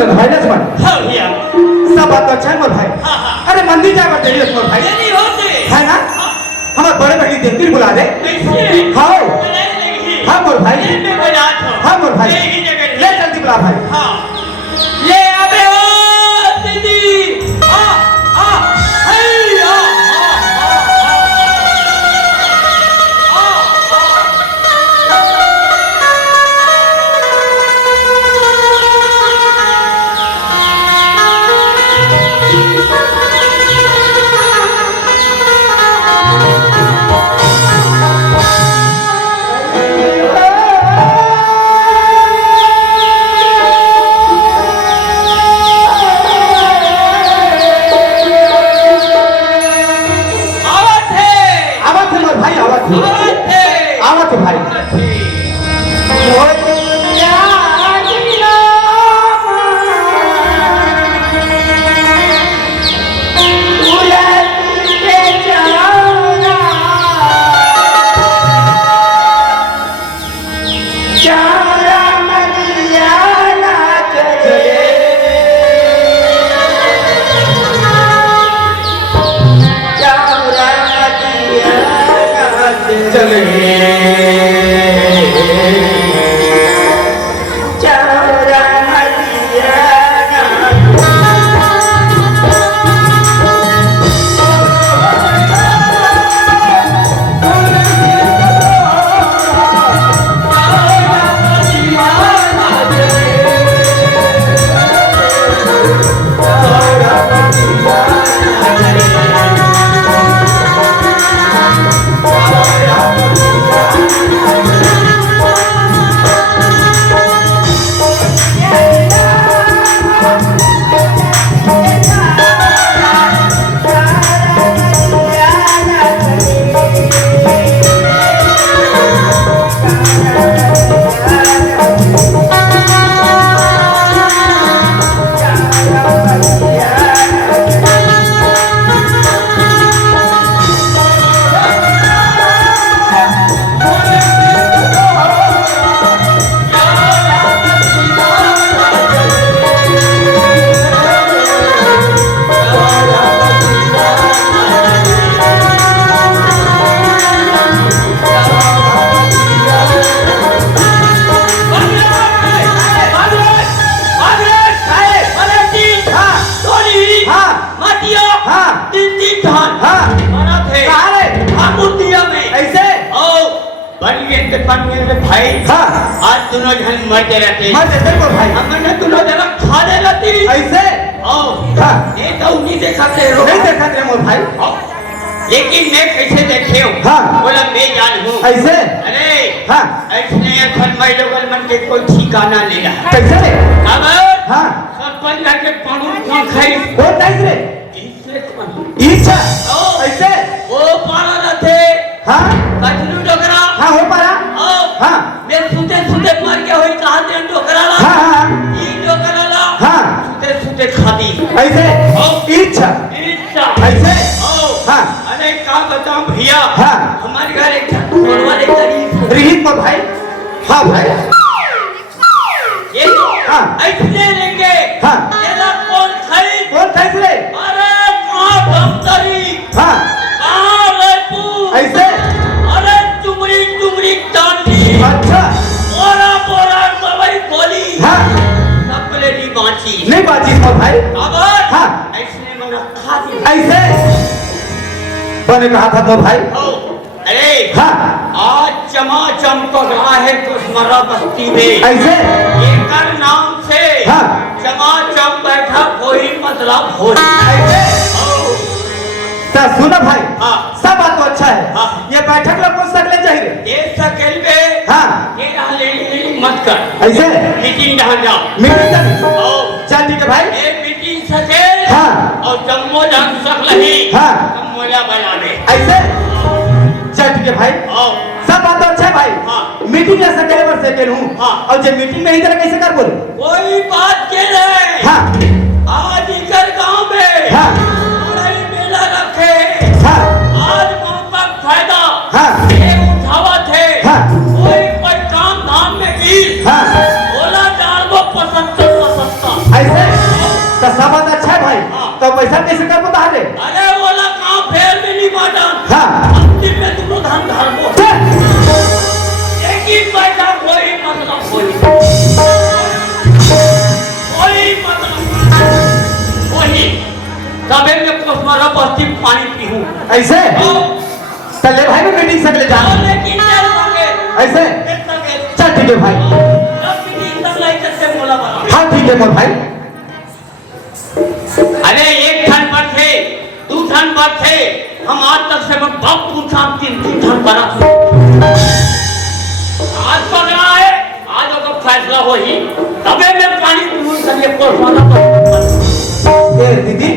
सुन भाई लक्ष्मण। हाँ भैया। सब बात तो अच्छा है मोर भाई। हाँ हाँ। अरे मंदिर जाकर देरी मोर भाई। देरी होते। है ना? हमारे बड़े बड़ी देवती बुला दे। कैसे? हाँ। लगी। हाँ मोर भाई। ये मैं बजात हूँ। हाँ मोर भाई। यही जगह ले जल्दी बुला भाई। हाँ। ले अबे ओ दीदी। आ आ हे आ भाई। हाँ। आज दोनों जन मरते रहते। मरते को भाई। हमने दोनों जन खा ले लेती। ऐसे? हाँ। ये तो नहीं देखते रो। नहीं देखते मोर भाई। लेकिन मैं कैसे देखे हूँ? हाँ। बोला मैं जान हूँ। ऐसे? अरे। हाँ। ऐसे अखन मैं लोगन मन के कोई ठिकाना ले रहा। कैसे? अब? हाँ। सरपंच जाके पानी कौन खाई? कौन कैसे? इच्छा। ऐसे? वो पारा न थे। हाँ। कचलू डोकरा। हाँ हो पारा। हाँ। मैं सुते सुते मर गया हुई कहाँ से डोकरा ला? हाँ। ये डोकरा ला। हाँ। सुते सुते खाती। ऐसे? इच्छा। इच्छा। ऐसे? हाँ। अरे क्या बताऊं भैया? हाँ। हमारे घर एक वाले गरीब। रहीम को भाई। हाँ भाई। ये हाँ। ऐसे लेंगे। हाँ। तेरा कौन खाई? कौन कैसे? अरे कहाँ भंगरी? हाँ। कहाँ रेपू? ऐसे? अरे चुमड़ी चुमड़ी टांडी। अच्छा। बोरा बोरा दवाई बोली। हाँ। सबले नहीं बाँची। नहीं बाजी मोर भाई। अब? हाँ। ऐसे मेरा खा दी। ऐसे? बने कहा था तो भाई। अरे हाँ। आज चमाचम तो रहा है कुशमरा बस्ती में। ऐसे? ये कर नाम से। हाँ। चमाचम बैठा कोई मतलब हो। ऐसे? सुना भाई। हाँ। सब बात तो अच्छा है। हाँ। ये बैठक लोग कुछ सकले चाहिए। ये सकेल में। हाँ। ये ले मत कर। ऐसे? मीटिंग जहाँ जा। मीटिंग कर। चल ठीक है भाई। ये मीटिंग सकेल। हाँ। और जम्मो जान सकलही। हाँ। जम्मोला बना दे। ऐसे? चल ठीक है भाई। सब बात तो अच्छा है भाई। हाँ। मीटिंग या सकेल पर सकेल हूँ। हाँ। और जब मीटिंग में इधर कैसे कर बोले? कोई बात के नहीं। हाँ। आज इधर गांव में। हाँ। बड़ी मेला रखे। हाँ। आज मौका फायदा। हाँ। ये उठावा थे। हाँ। कोई काम धाम में की। हाँ। बोला डाल वो 75 ऐसे? वैसा कैसे कर बता रे? अरे बोला काम फेर में नहीं बाटा हाँ अंतिम में तुम धान धान को एक ही पैसा कोई मतलब कोई मतलब वही तबे में कोसमारा बस्ती पानी पीहूं ऐसे चले भाई में मीटिंग सकले जा लेकिन चल सके ऐसे चल ठीक है भाई हाँ ठीक है मोर भाई अरे एक ठन पर थे दू ठन पर थे हम आज तक से बाप तू शाम तीन ठन बना आज पकड़ा है आज अगर फैसला हो ही तबे में पानी पीऊं सके कोसमारा पर ए दीदी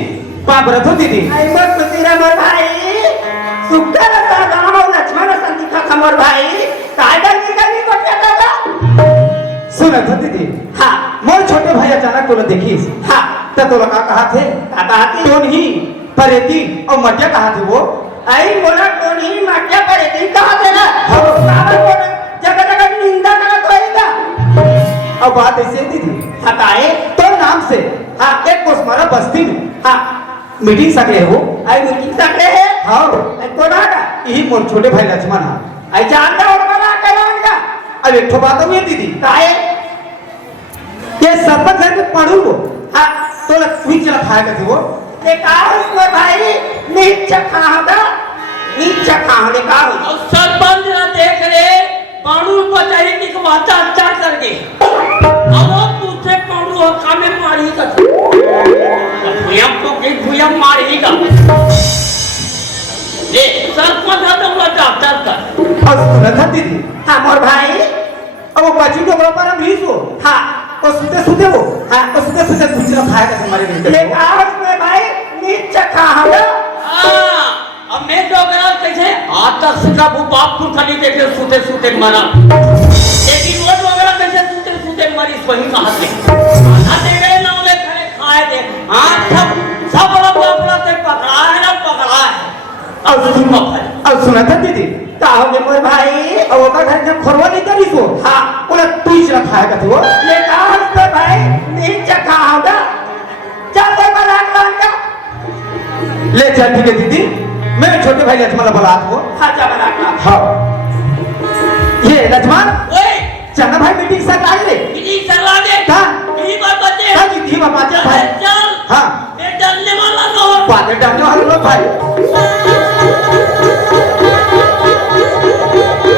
बाप रथो दीदी आई मत तेरा मोर भाई सुखकर सा गांव लक्ष्मण संति का खमर भाई कायदा निकली को क्या दादा सुन रथो दीदी हां मोर छोटे भाई अचानक तोला देखिस हां त तोला का कहा थे कौन ही परेती और मटिया कहा थे वो आई बोला कौन ही माटिया करे ती कहा थे ना हाँ। बाबा को जगह जगह निंदा करत होएगा अब बात ऐसे है दीदी हटाए तो नाम से हाँ एक कोसमारा बस्ती में हां मीटिंग सकले हो आई मीटिंग सकले है हाँ आई कोना का यही मोर छोटे भाई लक्ष्मण है आई जानता और बना कराऊंगा अब एक ठो बात हुई दीदी काहे ये सरपंच घर में पढ़ू वो हां तो क्विज चला खाया करते वो ले का उसमें भाई नीचे खाओगा नीचे खाओ ले का हो और सरपंच ना देख रे पाणू बचाई की वाचा अच्छा करके अब वो तुझसे पाणू और कामे मारी का भुया को के भुया मारी का ले सरपंच है तो वो डॉक्टर का और सुना था दीदी हां मोर भाई अब वो बच्ची को पर हम भी सो हां और सुते वो हाँ और सुते क्विज चला खाया करते हमारे घर ले का उसमें भाई नीचे खाओगा हां अब मैं तो अगर कैसे आज तक का वो बाप को खाली देखे सुते सुते मरा लेकिन वो तो अगर कैसे सुते सुते मरी वही कहा से आधा दे गए ना ले खड़े खाए दे हां सब बड़ा से पकड़ा है ना पकड़ा है और सुना था दीदी का हो गए मोर भाई और वो का घर जब खरवा नहीं करी सो हां बोला क्विज चला खाया करते वो ले का उसमें भाई नीचे खाओगा चल दे बना का ले चल ठीक है दीदी मेरे छोटे भाई लक्ष्मण बोला वो हां जा बना का हाँ ये लक्ष्मण ओए चंदा भाई मीटिंग सर आ गए इन्हीं चला दे हाँ यही बात बचे हाँ दीदी बाबा चल भाई चल हाँ मैं डरने वाला ना हो पानी डालने वाले लोग भाई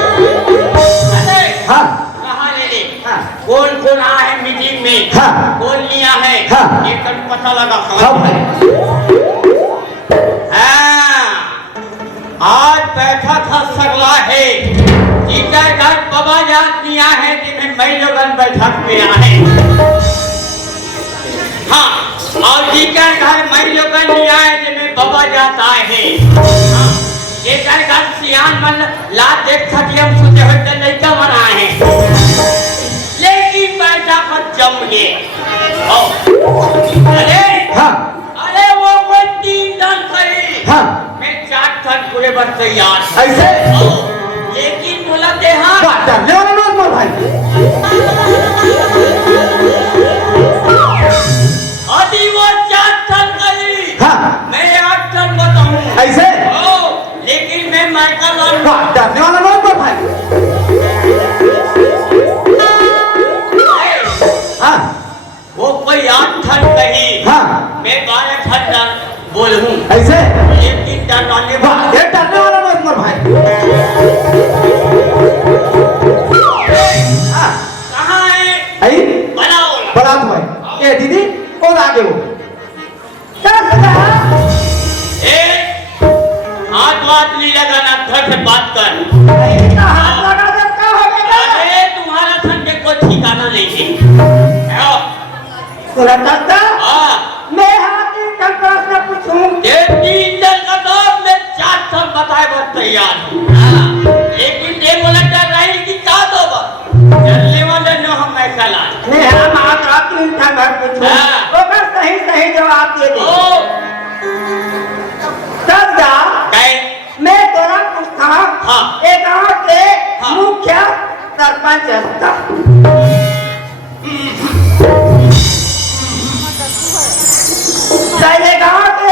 अरे हाँ कहाँ ले ले हाँ कौन कौन आया है मीटिंग में हाँ कौन लिया है हाँ। ये कल पता लगा हाँ भाई हाँ, आज बैठा था सगला है जीता घर बाबा याद दिया है जिन्हें मैं लोगन बैठक में आए हाँ और जीता घर मैं लोगन लिया है जिन्हें बाबा याद आए हैं हाँ, ये घर सियान मन ला देख सके हम सोचे हुए तो लड़का बनाए हैं लेकिन बैठा पर जम गए अरे हाँ अरे वो कोई 3 टन करी हाँ मैं 4 टन पूरे बस तैयार ऐसे लेकिन बोला दे हाँ बात डालने वाला लोग मोर भाई अभी वो 4 टन करी हाँ मैं 8 टन बताऊं ऐसे लेकिन मैं माइकल और बात डालने वाला लोग मोर भाई हाँ वो कोई 8 टन कही हाँ मैं 12 टन बोलूं ऐसे लेकिन टन डालने वाह ये डालने वाला लोग मोर भाई हाँ कहाँ है आई बनाओ बड़ा भाई ये दीदी और आगे वो ए हाथ बात नहीं लगाना घर से बात कर हाथ लगा दे का हो गया अरे तुम्हारा ठंडे को ठिकाना नहीं है आओ। तोरा दादा हाँ मैं हाथ का प्रश्न पूछूं ये 3 जन का तो मैं 4 सब बताए बस तैयार हूँ हाँ, लेकिन ये बोला डर रही कि क्या दो बस जल्दी वाले नो हम ऐसा ला मैं हम हाथ का 3 ठन पूछूं हाँ। तो बस सही सही जवाब दे दे ओ दादा कहे मैं तोरा पूछता हाँ। एक गांव के हाँ। मुख्य सरपंच था पहले गांव के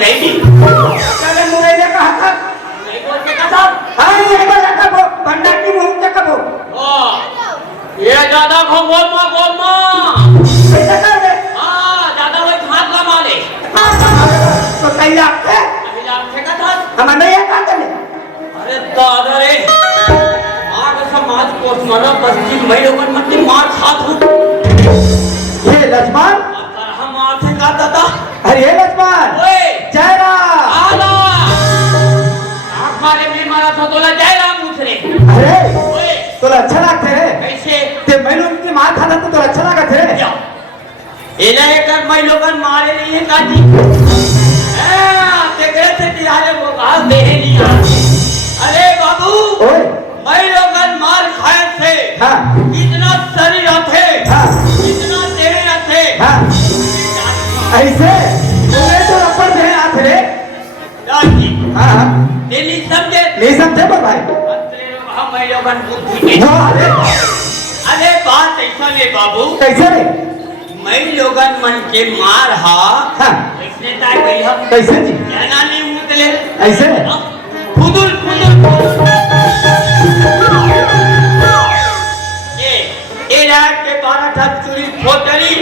मुरई दी चले मुरे ने कहा था नहीं बोल के कहा हां ये बोला कबो भंडा की मुंह के कबो ओ ये ज्यादा खो गोल मां ऐसा कर दे हां ज्यादा होई हाथ का मारे तो कहीं आपसे अभी आप से कहा हम नहीं है कहां चले अरे दादा रे आग समाज को स्मरण पश्चिम मैं लोगन मत मार खात हूं ये लक्ष्मण हम मार से का दादा अरे ये लक्ष्मण ओए जय राम आला आंख मारे में मारा तो तोला जय राम दूसरे अरे ओए तोला अच्छा लागते है कैसे ते मैंने उनकी मार खाता तो तोला अच्छा लागत है जाओ एला एक मैं लोगन मारे नहीं है काजी तेरे से दिहाले वो गाल दे नहीं आते अरे बाबू ओए मैं लोगन मार खाए थे हाँ इतना शरीर थे हाँ इतना देह थे हाँ ऐसे तुम्हें तो रप्पड़ दे हाथ रे राजी हाँ दिल्ली समझे नहीं समझे पर भाई हम मैं लोगन बुद्धि के हाँ अरे अरे बात ऐसा ले बाबू कैसे रे मैं लोगन मन के मार हा हाँ इसने ताई गई हम कैसे जी कहना नहीं मुतले ऐसे फुदुल ये रात के 12 ठन चुरी फोटरी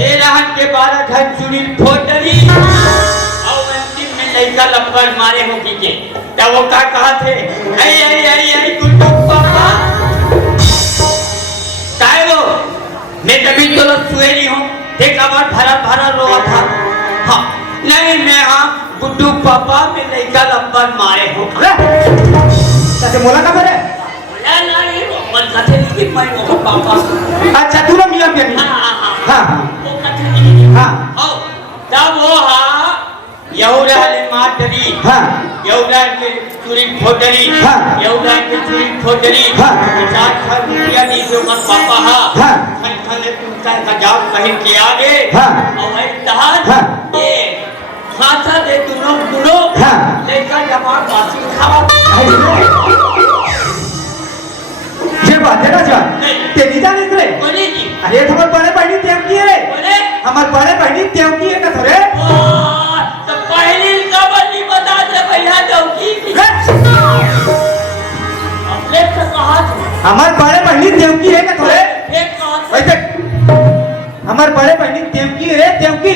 ये रात के 12 ठन चुरी फोटरी और अंतिम में लड़का लंबर मारे हो के तब वो का कहा थे आई गुड्डू पापा तायो मैं कभी तो सुए नहीं हूँ देखा बार भरा रोआ था हाँ नहीं मैं हाँ गुड्डू पापा में लड़का लंबर मारे हो ताके मोला का बरे नहीं मन कथे नहीं मैं वो पापा अच्छा तू ना मियां मियां हाँ हाँ वो कथे नहीं हाँ ओ तब वो हाँ यहूदा ने मातरी हाँ यहूदा के चुरी फोटरी हाँ यहूदा के चुरी फोटरी हाँ 50 रुपया दी जो मत पापा हाँ खन ने तुमका कजाब कहीं के आगे हाँ और मैं तहार हाँ ये खासा दे दोनों हाँ लेकर जमा बासी खावा ये बात है ना जान तेरी जान इस रे बोले जी अरे हमारे बड़े बहनी तेव की है बोले हमारे बड़े बहनी तेव की है कथोरे तो पहली का बनी बता दे भैया चौकी की अपने से कहा हमारे बड़े बहनी तेव की है कथोरे एक कहा वैसे हमारे बड़े बहनी तेव की है तेव की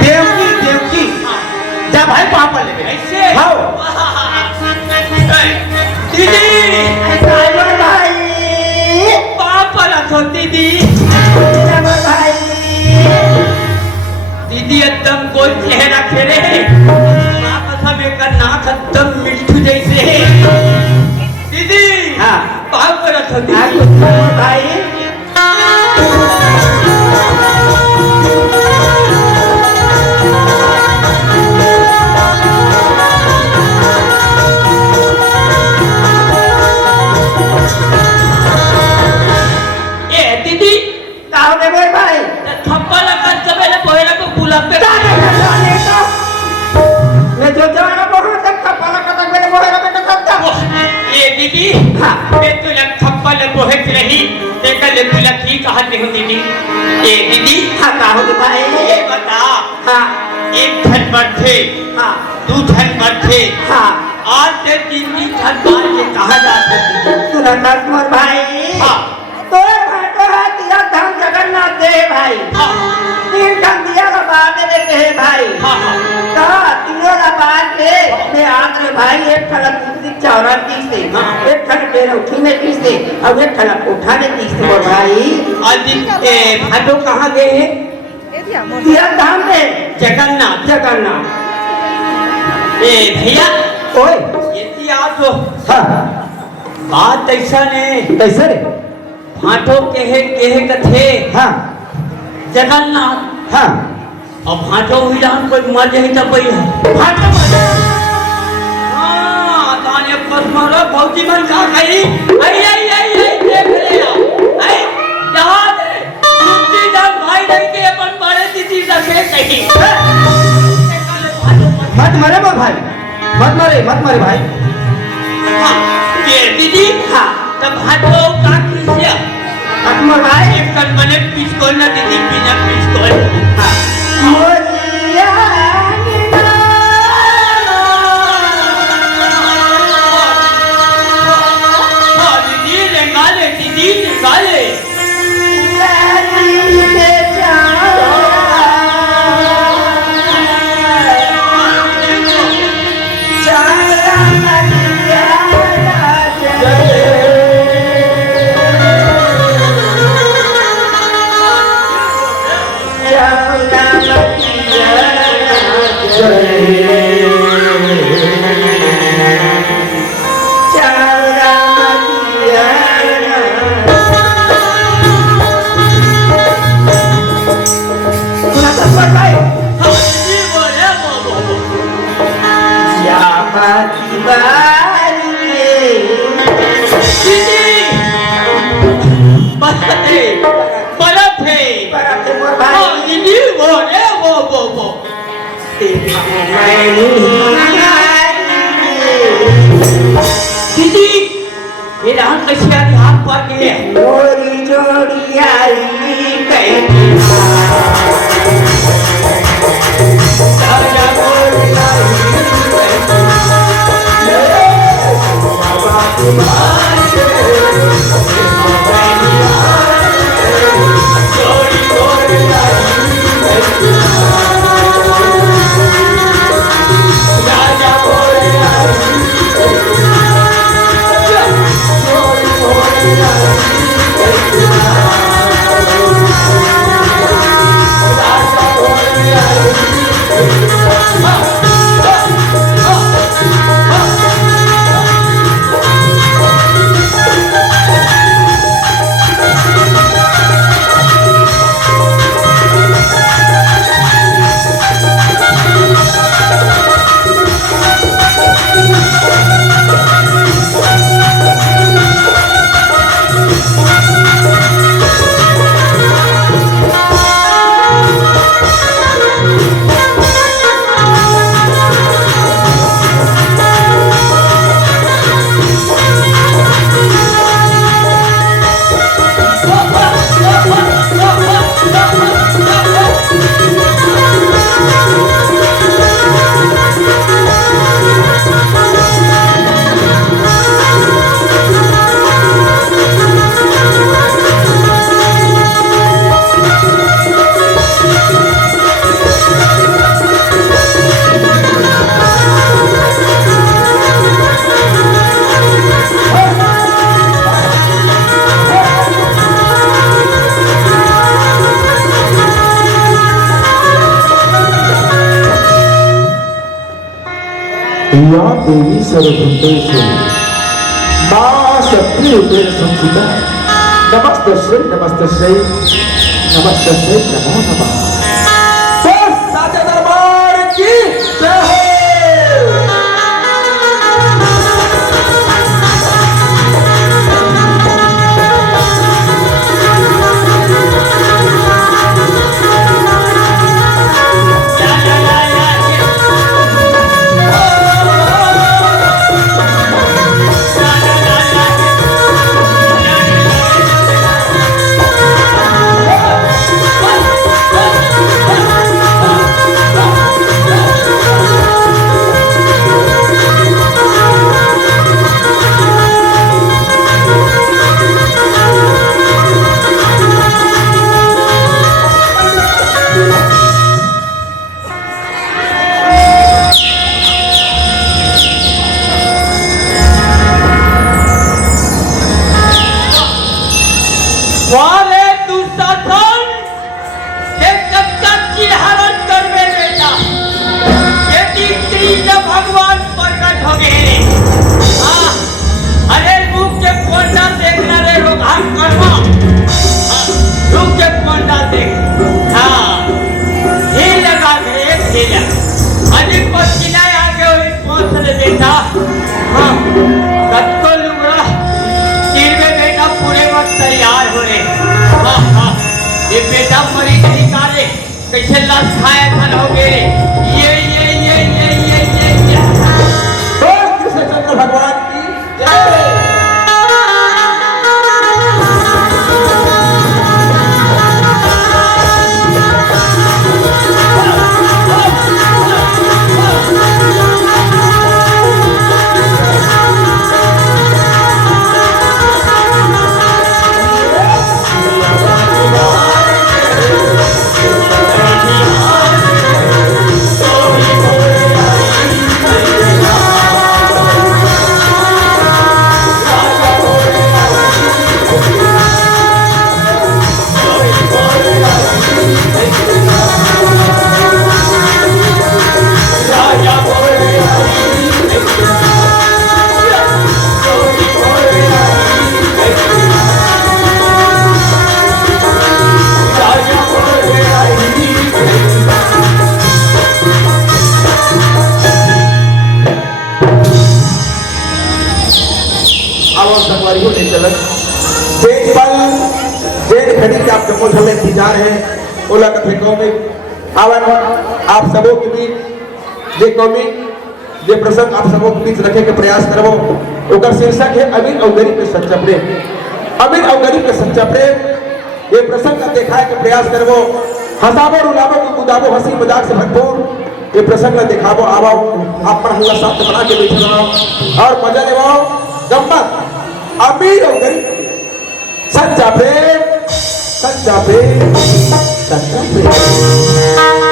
तेव की जा भाई वहां पर ले ऐसे आओ दीदी साइबर भाई पापा रखो दीदी साइबर भाई दीदी एकदम कोई चेहरा खेले आपस में का नाक एकदम मिट्टू जैसे दीदी हाँ पापा रखो आज दीदी साइबर भाई थप्पा लगा कबे ले बोला को बुला पे मैं जो जाना बहुत तक कपड़ा का तक मेरे मोहरा में करता ये दीदी मैं तो लग थप्पा ले बोहे रही देखा ले तू लगी कहां नहीं हो दीदी ये दीदी हाँ का हो भाई ये बता हाँ एक धन बढ़े हाँ 2 धन बढ़े हाँ आज से 3 धन बार के कहा जाता है सुना नरसिंह भाई हाँ तो भाटो है तेरा धाम जगन्नाथ दे भाई हाँ 3 धन दिया का बात दे के है भाई हाँ तो तीनों का बात दे मैं आंध्र भाई एक खलक दूसरी चौरा तीस से एक खलक बेर उठी में तीस से और एक खलक उठाने तीस से बोल भाई आज भाटो कहाँ गए हैं तेरा धाम दे जगन्नाथ जगन्नाथ ए भैया ओए ये आप तो हाँ बात ऐसा ने कैसे रे भाटो केहे कथे हाँ जगन्नाथ हाँ अब भाटो विधान कोई मर जाए तब वही है भाटो हाँ ताने पर मारा भौजी मन का कही आई देख ले आई जहां दे तुमची जब भाई नहीं के अपन बड़े दीदी रखे कही मत मरे मोर भाई मत मरे भाई हाँ ये दीदी हाँ तब भाटो का किया अकबर भाई एक कल मने पिस्तौल ना दीदी बिना पिस्तौल मोरिया दीदी ये रान कैसे आदि हाथ पार के लिए जोड़ी जोड़ी आई कहती राजा बोल या देवी सर्वभूतेषु मां शक्तिरूपेण संस्थिता नमस्तस्यै नमस्तस्यै नमस्तस्यै नमो नमः। तो साचे दरबार की जय हो। वाले दुशासन के कच्ची हरण करवे बेटा यदि कृष्ण भगवान प्रकट हो गए हाँ अरे रुक के पंडाल देखना रे रोगान करवा रुक के पंडाल देख हाँ हिल लगा के एक हिल अधिक पसीना आगे हुई पहुंच ले बेटा हाँ कत्तो लुगड़ा तिरवे बेटा पूरे वक्त तैयार हो रहे हाँ हाँ ये बेटा मरी नहीं काले कैसे लाश खाया खन हो गए ये तो कृष्णचंद्र भगवान की जय। हाँ इंतजार है ओला कथे कौमिक आवन आप सबों के बीच ये कौमिक ये प्रसंग आप सबों के बीच रखे के प्रयास करबो ओकर शीर्षक है अमीर और गरीब के सच्चा प्रेम। अमीर और गरीब के सच्चा प्रेम ये प्रसंग का दिखाए के प्रयास करबो हंसाबो रुलाबो कुदाबो हंसी मजाक से भरपूर ये प्रसंग दिखाबो आवो आप पर हल्ला साथ बना के बैठे रहो और मजा लेवाओ गम्मत अमीर और गरीब सच्चा प्रेम सच्चा प्रेम सच्चा प्रेम।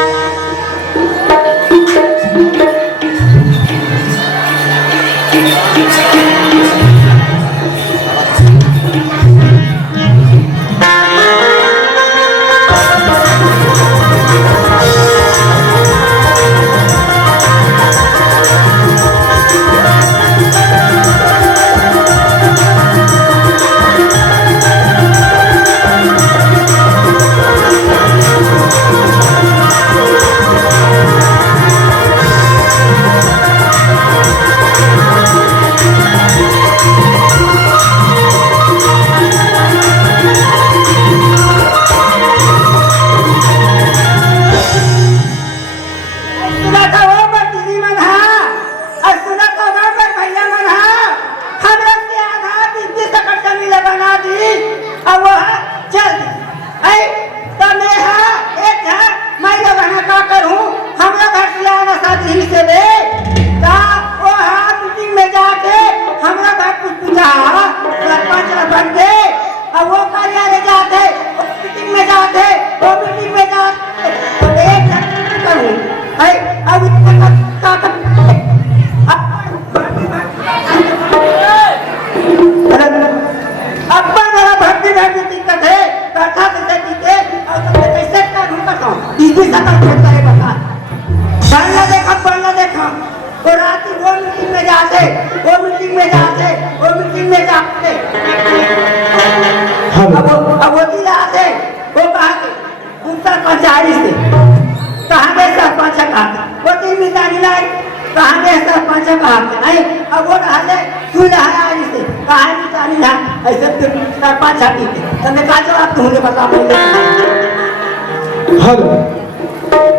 हेलो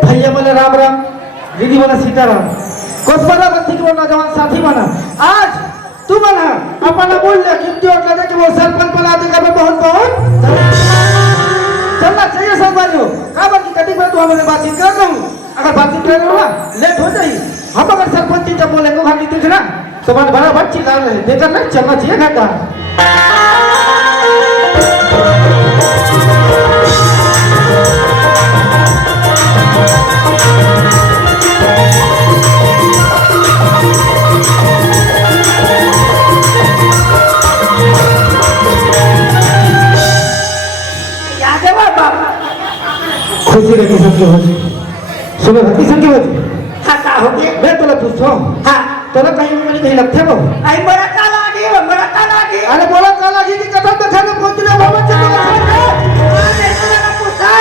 भैया बोले राम राम दीदी बोला सीताराम कोसबरा बत्ती के नौजवान साथी बना आज तू बना अपना बोल ले कितनी और लगे कि वो सरपंच बना देगा मैं बहुत बहुत चलना चाहिए संगवारी हो काबर की कटिंग में तू हमें बातचीत कर रहा हूँ अगर बातचीत कर रहा हूँ ना लेट हो जाएगी हम अगर सरपंच जब बोलेंगे हम नहीं दिख ना तो मन बड़ा बड़ चिल्ला रहे देखकर ना चलना चाहिए घंटा खुशी रखी सबके होती सुनो रखी सबके होती हाँ का हो गया मैं तोला पूछो हाँ तोला कहीं में कहीं लगते हो आई बड़ा काला आगे अरे बोला काला जी की कदम तो खाने पहुंचने बाबा चलो पूछा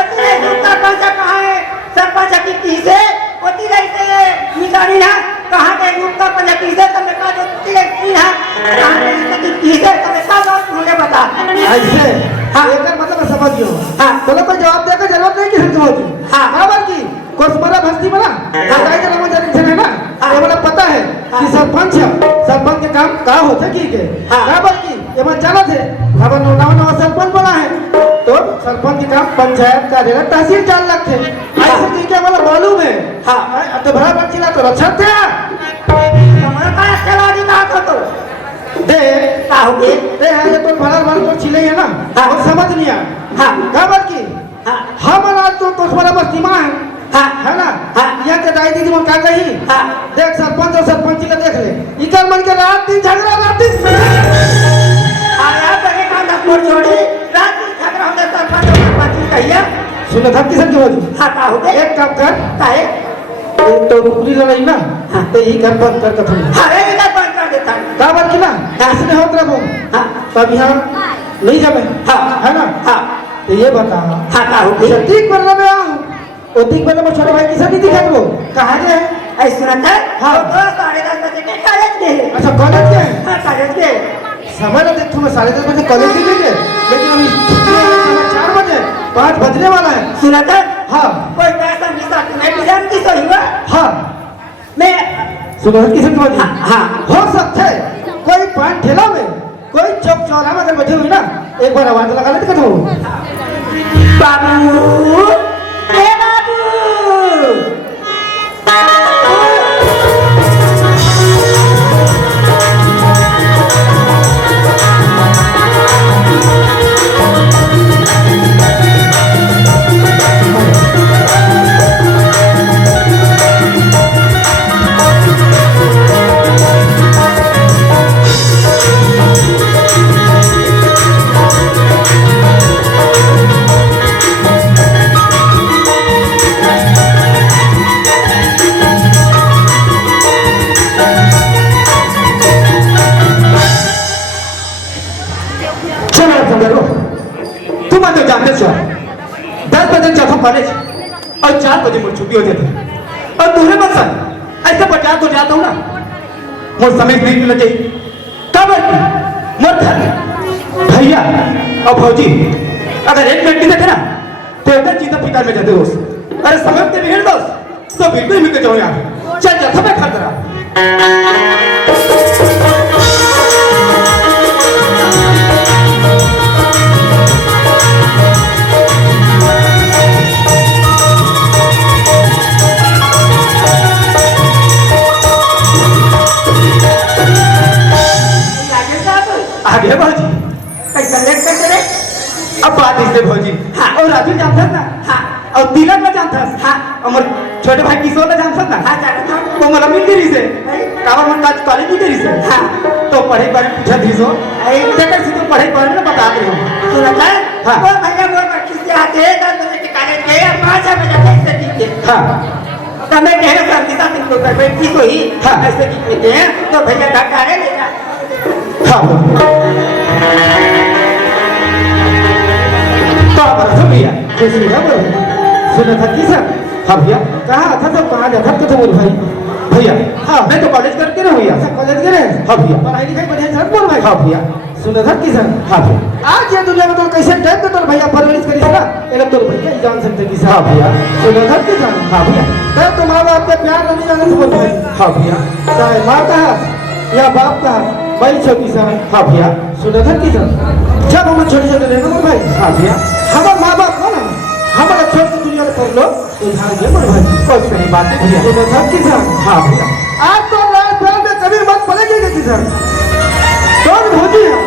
उतने दूसरा पंचा कहाँ है सरपंच की तीसे उतनी रहते मिसानी ना कहाँ के दूसरा पंचा तीसे तब मैं कहा उतनी रहती है कहाँ के इसकी तीसे तब मैं कहा मुझे बता ऐसे हाँ एक मतलब समझियो हाँ तोला कोई जवाब देकर जरूरत नहीं कि हम समझियो हाँ खबर की कोसमरा भस्ती बना बताई के नाम जानी है ना ये वाला पता है कि सरपंच के काम का होता की के खबर की ये मैं जाना थे खबर नवा सरपंच बना है तो सरपंच के काम पंचायत का देगा तहसील चाल लगते ऐसे की क्या वाला मालूम है हाँ अब तो भरा बच्ची तो रक्षा थे हमारा पास चला दी बात हो तो दे का हो गए दे है तो भरा तो छिले है ना हाँ समझ लिया हाँ खबर की हाँ हम आज तो कोसमरा बस्ती में है हाँ है ना हाँ यहाँ के दाई दीदी मन का कही हाँ देख सरपंच और सरपंची का देख ले इकर मन के रात दिन झगड़ा रात दिन आया बने का नंबर जोड़ी रात दिन झगड़ा होने सरपंच और सरपंची कहिए सुनो धक्की सब की वजह हाँ का हो गए एक काम कर काहे तो रुपरी लड़ाई ना हाँ तो ही घर बंद कर कथन अरे इधर बंद कर देता हूँ का बात की ना ऐसे होत रहो हाँ तब यहाँ नहीं जावे हाँ है ना हाँ तो ये बता हाँ का हो गए ठीक करने में आऊँ ओतिक वाले में छोटे भाई की सभी दिखा दो कहाँ गए ऐसा सुना था हाँ। तो 10:30 बजे के कॉलेज गए अच्छा कॉलेज गए हाँ कॉलेज गए समय ना देख मैं 10:30 बजे कॉलेज भी गए लेकिन अभी छुट्टी है 4 बजे 5 बजने वाला है। सुना था हाँ कोई पैसा मिसा तुम्हें बिजान की तो हुआ हाँ मैं सुनहर की संग हाँ, हाँ। हो सकता है कोई पान ठेला में कोई चौक चौराहा में अगर बैठे हुए ना एक बार आवाज लगा लेते कथो बाबू ए बाबू चलो समझो तुम तो जानते हो 10 बजे जाता हूँ कॉलेज और 4 बजे मुझे छुट्टी हो जाती और तुम्हें मत सर ऐसे बचा तो जाता हूँ ना मुझे समय नहीं मिलना चाहिए कब मोर घर भैया और भौजी अगर 1 मिनट की देखे ना तो एकदम चिंता फिकार में जाते दोस्त अरे समय के बिगड़ दोस्त तो बिल्कुल मिलकर जाओ यार चल जाता मैं खा करा लागे साहब आगे भौजी कैसा लेट कर रे अब बात इससे भौजी हाँ। और राजू जानता है ना हाँ और तिलक में जानता है हाँ और छोटे भाई किशोर में जानता है ना हाँ जाना था वो मला मिल गई से कावर मन काज कॉलेज में गई से हाँ। तो पढ़े बारे में पूछा थी सो अरे देखा से तो पढ़े बारे में बता रही हूं सुना था हाँ। वो भैया वो बच्ची से आते 10 बजे के कॉलेज गए और 5 बजे कैसे ठीक है हां तो मैं कह रहा था दिशा तुम लोग कर बैठी को ही हाँ। ऐसे की कहते हैं तो भैया धक्का रे ले जा हां तो बरस भैया खुशी है बोल सुना था किसा हां भैया कहां था तो कहां जा था तो बोल भाई भैया हाँ मैं तो कॉलेज करके रहा भैया सब कॉलेज के रहे हाँ भैया पढ़ाई लिखाई बढ़िया चल बोल भाई हाँ भैया सुना था किसान हाँ भैया आज ये दुनिया में तो कैसे टाइम पे तो भैया परवरिश करी ना ये लोग तो भैया ही जान सकते किसान हाँ भैया सुना था किसान हाँ भैया तब तो माँ बाप के प्यार नहीं जाने से बोल भाई हाँ भैया चाहे माँ का या बाप का भाई छो किसान हाँ भैया सुना था किसान जब हम छोटे छोटे रहते बोल भाई हाँ भैया हमारे माँ बाप को ना हमारा छोड़ के दुनिया में कर लो तो ध्यान दे बोल भाई बहुत सही बात है भैया सुना था किसान हाँ भैया आज तो रात भर में कभी मत पड़ेगी किसान कौन भोजी है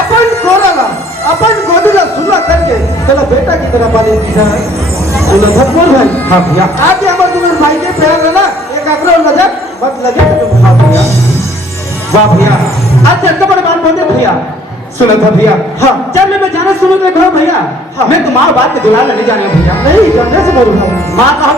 अपन कोराला अपन गोदीला सुला करके चलो बेटा की तरह पाले किसान सुना था बोल भाई हाँ भैया आज हमारे तुम्हारे भाई के प्यार है ना एक आग्रह नजर मत लगे तो हाँ भैया वाह भैया आज से बड़े बात बोलते भैया सुना था भैया हाँ जब मैं जाना सुनो तो भैया हाँ मैं तुम्हारा बात के दुलार नहीं जाने भैया नहीं जानने से बोल रहा हूँ माँ का